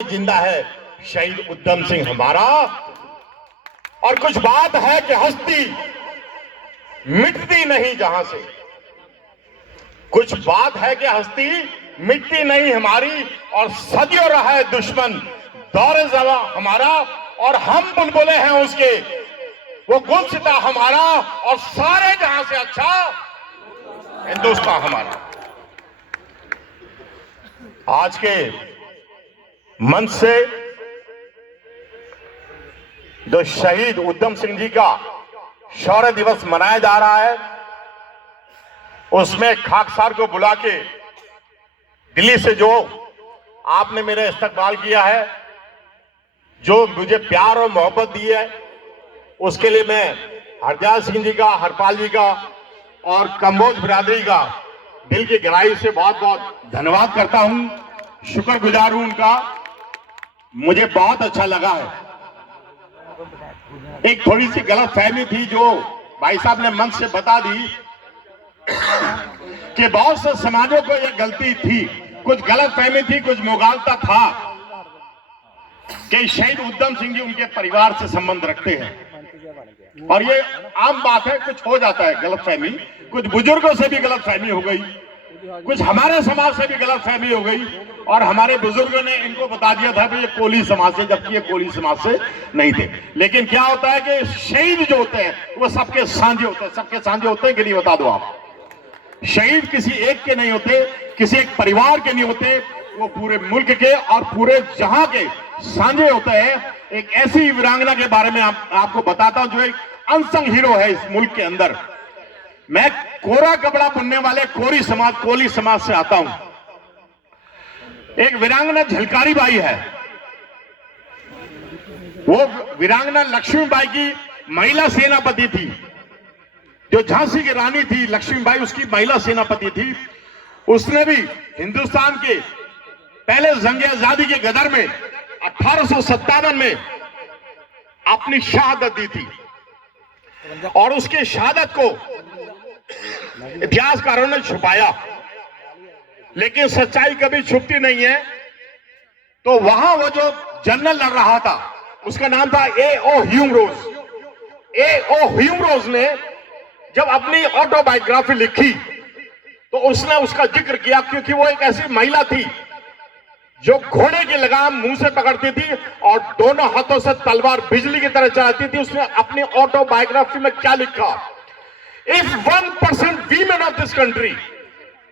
जिंदा है शहीद उद्यम सिंह हमारा। और कुछ बात है कि हस्ती मिटती नहीं जहां से, कुछ बात है कि हस्ती मिटती नहीं हमारी, और सदियों रहा है दुश्मन दौरे ज़रा हमारा, और हम बुलबुले हैं उसके, वो गुलसिता हमारा, और सारे जहां से अच्छा हिंदुस्तान हमारा। आज के मंच से जो शहीद उद्यम सिंह जी का शौर्य दिवस मनाया जा रहा है, उसमें खाकसार को बुला के दिल्ली से जो आपने मेरे इस्तकबाल किया है, जो मुझे प्यार और मोहब्बत दी है, उसके लिए मैं हरदयाल सिंह जी का, हरपाल जी का और कंबोज बिरादरी का दिल की गहराई से बहुत बहुत धन्यवाद करता हूं, शुक्रगुजार हूं उनका। मुझे बहुत अच्छा लगा है। एक थोड़ी सी गलत फहमी थी जो भाई साहब ने मंच से बता दी कि बहुत से समाजों को यह गलती थी, कुछ गलत फहमी थी, कुछ मुगालता था कि शहीद उद्यम सिंह जी उनके परिवार से संबंध रखते हैं, और ये आम बात है, कुछ हो जाता है गलत फहमी, कुछ बुजुर्गों से भी गलत फहमी हो गई, कुछ हमारे समाज से भी गलत फहमी हो गई, और हमारे बुजुर्गों ने इनको बता दिया था कि ये कोली समाज से, जबकि ये कोली समाज से नहीं थे। लेकिन क्या होता है कि शहीद जो होते हैं वो सबके साझे होते हैं। सबके साझे होते हैं कि नहीं, बता दो आप। शहीद किसी एक के नहीं होते, किसी एक परिवार के नहीं होते, वो पूरे मुल्क के और पूरे जहां के साझे होते हैं। एक ऐसी वीरांगना के बारे में आपको बताता हूं जो एक अनसंग हीरो है इस मुल्क के अंदर। मैं कोरा कपड़ा बुनने वाले कोरी समाज, कोली समाज से आता हूं। एक वीरांगना झलकारी बाई है, वो वीरांगना लक्ष्मीबाई की महिला सेनापति थी, जो झांसी की रानी थी लक्ष्मीबाई, उसकी महिला सेनापति थी। उसने भी हिंदुस्तान के पहले जंग आजादी के गदर में 1857 में अपनी शहादत दी थी, और उसके शहादत को इतिहासकारों ने छुपाया, लेकिन सच्चाई कभी छुपती नहीं है। तो वहां वो जो जनरल लड़ रहा था, उसका नाम था A.O. ह्यूम रोज। A.O. ह्यूम रोज ने जब अपनी ऑटोबायोग्राफी लिखी तो उसने उसका जिक्र किया, क्योंकि वो एक ऐसी महिला थी जो घोड़े की लगाम मुंह से पकड़ती थी और दोनों हाथों से तलवार बिजली की तरह चलाती थी। उसने अपनी ऑटोबायोग्राफी में क्या लिखा, if 1% women of this country,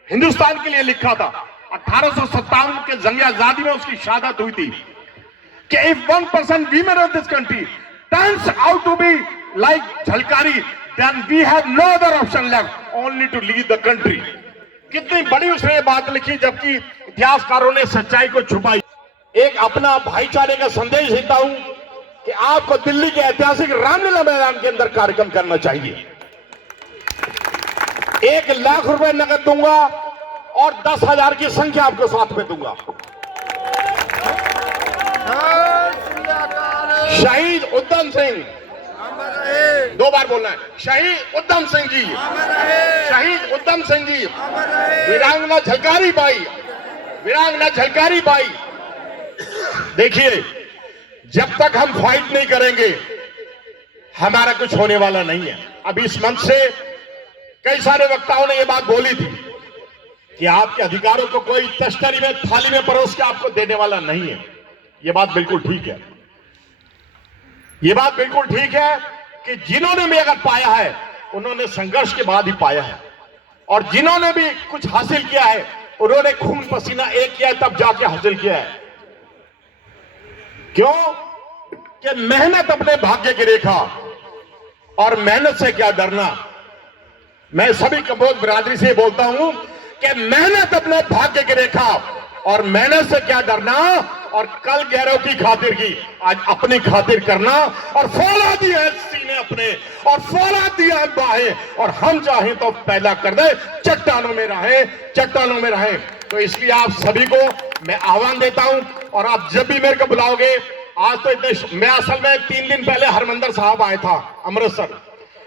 Hindustan के लिए लिखा था। 1857 के जंग आजादी में उसकी शहादत हुई थी कि if 1% women of this country turns out to be like Jhalkari, then we have no other option left only to leave the country. कितनी बड़ी उसने बात लिखी, जबकि इतिहासकारों ने सच्चाई को छुपाई। एक अपना भाईचारे का संदेश देता हूं कि आपको दिल्ली के ऐतिहासिक रामलीला मैदान के अंदर कार्यक्रम करना चाहिए। 1 लाख रुपए नकद दूंगा और 10,000 की संख्या आपको साथ में दूंगा। शहीद उद्यम सिंह, 2 बार बोलना है, शहीद उद्यम सिंह जी, शहीद उद्यम सिंह जी, वीरांगना झलकारी बाई, वीरांगना झलकारी बाई। देखिए, जब तक हम फाइट नहीं करेंगे हमारा कुछ होने वाला नहीं है। अभी इस मंच से कई सारे वक्ताओं ने यह बात बोली थी कि आपके अधिकारों को कोई तश्तरी में, थाली में परोस के आपको देने वाला नहीं है। यह बात बिल्कुल ठीक है। यह बात बिल्कुल ठीक है कि जिन्होंने भी अगर पाया है उन्होंने संघर्ष के बाद ही पाया है, और जिन्होंने भी कुछ हासिल किया है उन्होंने खून पसीना एक किया है, तब जाके हासिल किया है। क्यों? कि मेहनत अपने भाग्य की रेखा, और मेहनत से क्या डरना। मैं सभी कंबोज बिरादरी से बोलता हूं कि मेहनत अपने भाग्य की रेखा, और मेहनत से क्या डरना, और कल गैरों की खातिर की आज अपनी खातिर करना, और फौला दिया है सीने अपने, और फौला दिया है बाहें, और हम चाहें तो पैदा कर दे चट्टानों में रहें, चट्टानों में रहें। तो इसलिए आप सभी को मैं आह्वान देता हूं, और आप जब भी मेरे को बुलाओगे, आज तो इतने, मैं असल में 3 दिन पहले हरमंदर साहब आया था अमृतसर।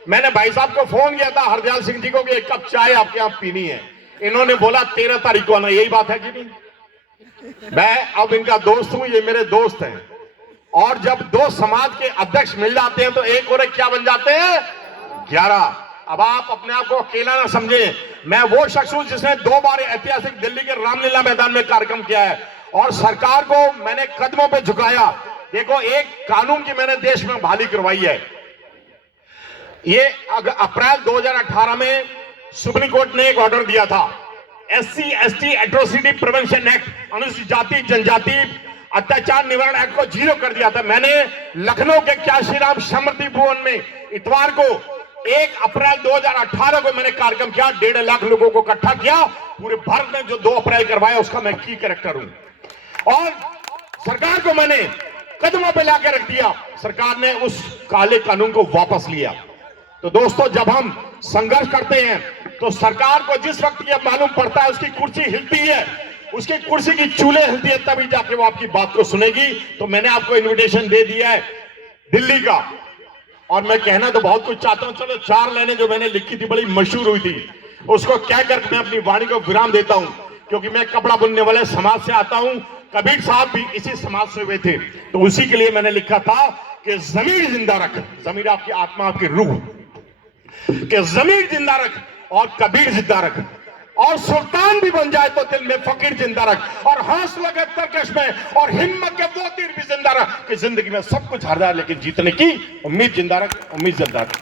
मैंने भाई साहब को फोन किया था, हरदयाल सिंह जी को, कि 1 कप चाय आपके यहां पीनी है। इन्होंने बोला 13 तारीख को आना। यही बात है कि नहीं? मैं अब इनका दोस्त हूं, ये मेरे दोस्त हैं। और जब दो समाज के अध्यक्ष मिल जाते हैं तो एक और एक क्या बन जाते हैं? 11। अब आप अपने आप को अकेला ना समझें। मैं वो शख्स हूं जिसने 2 बार ऐतिहासिक दिल्ली के रामलीला मैदान में कार्यक्रम किया है और सरकार को मैंने कदमों पे झुकाया। देखो, एक कानून की मैंने देश में बहाली करवाई है। ये अप्रैल 2018 में सुप्रीम कोर्ट ने एक ऑर्डर दिया था, SC ST atrocity prevention act, अनुसूचित जाति जनजाति अत्याचार निवारण एक्ट को 0 कर दिया था। मैंने लखनऊ के काशीराम स्मृति भवन में इतवार को 1 अप्रैल 2018 को मैंने कार्यक्रम किया, 1.5 लाख लोगों को इकट्ठा किया। पूरे भारत में जो 2 अप्रैल करवाया उसका मैं की कैरेक्टर हूं और सरकार को मैंने कदमों पे लाकर रख दिया। सरकार ने उस काले कानून को वापस लिया। तो दोस्तों, जब हम संघर्ष करते हैं तो सरकार को जिस वक्त ये मालूम पड़ता है उसकी कुर्सी हिलती है, उसकी कुर्सी की चूल्हे हिलती है, तभी जाके वो आपकी बात को सुनेगी। तो मैंने आपको इनविटेशन दे दिया है दिल्ली का, और मैं कहना तो बहुत कुछ चाहता हूं। चलो 4 लाइनें जो मैंने लिखी थी, बड़ी मशहूर हुई थी, उसको कहकर मैं अपनी वाणी को विराम देता हूं, क्योंकि मैं कपड़ा बुनने वाले समाज से आता हूं। कबीर साहब भी इसी समाज से हुए थे, तो उसी के लिए मैंने लिखा था कि जमीर जिंदा रख, जमीर आपकी आत्मा, आपकी रूह, कि जमीर जिंदा रख और कबीर जिंदा रख, और सुल्तान भी बन जाए तो दिल में फकीर जिंदा रख, और हौसला के तरकश में और हिम्मत के वो तीर भी जिंदा रख कि जिंदगी में सब कुछ हार जाए लेकिन जीतने की उम्मीद जिंदा रख, उम्मीद जिंदा रख।